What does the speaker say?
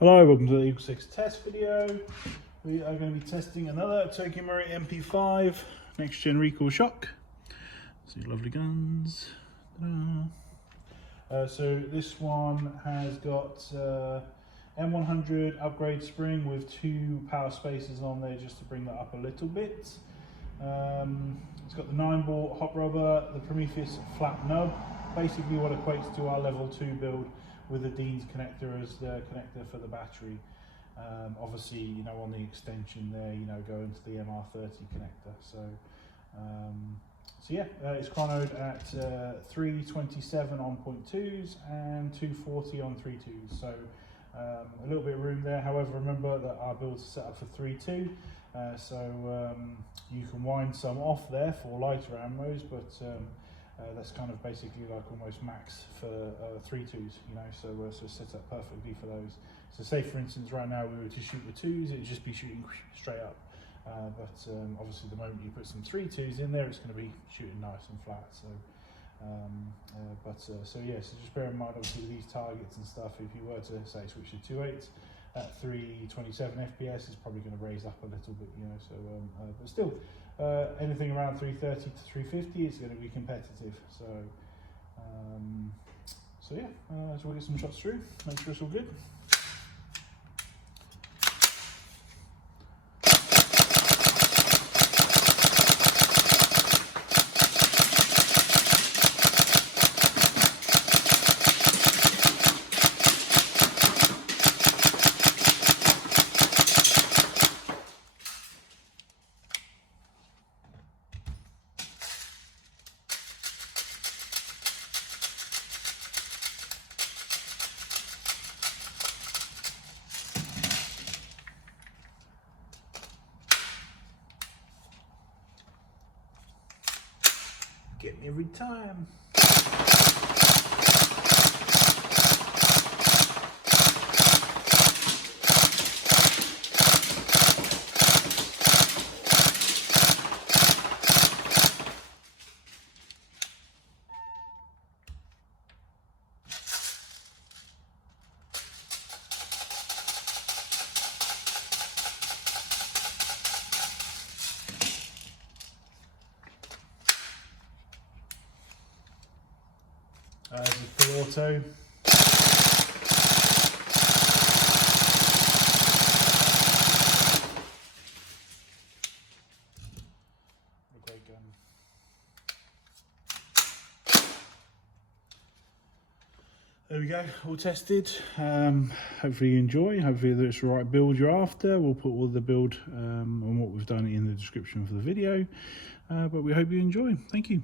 Hello, welcome to the EagleSix test video. We are going to be testing another TM MP5 next gen recoil shock. See lovely guns. So this one has got M100 upgrade spring with 2 power spacers on there just to bring that up a little bit. It's got the Nineball Hop rubber, the Prometheus flat nub, basically what equates to our level 2 build, with the Dean's connector as the connector for the battery. Obviously, you know, on the extension there, you know, going to the MR30 connector. So yeah, it's chronoed at 327 on 0.2s and 240 on 3.2s. So a little bit of room there. However, remember that our build's set up for 3.2, so you can wind some off there for lighter ammos, but that's kind of basically like almost max for 3.2s, you know, so it's set up perfectly for those. So say for instance right now we were to shoot the 2s, it would just be shooting straight up, but obviously the moment you put some 3.2s in there, it's going to be shooting nice and flat. So so yeah, so just bear in mind obviously these targets and stuff, if you were to say switch to 2.8 at 327 FPS, it's probably going to raise up a little bit, you know, so but still anything around 330 to 350 is going to be competitive. So so yeah, so we'll get some shots through, make sure it's all good. Get me every time. This is full auto. What a great gun. There we go, all tested. Hopefully you enjoy, hopefully it's the right build you're after. We'll put all the build and what we've done in the description for the video, but we hope you enjoy. Thank you.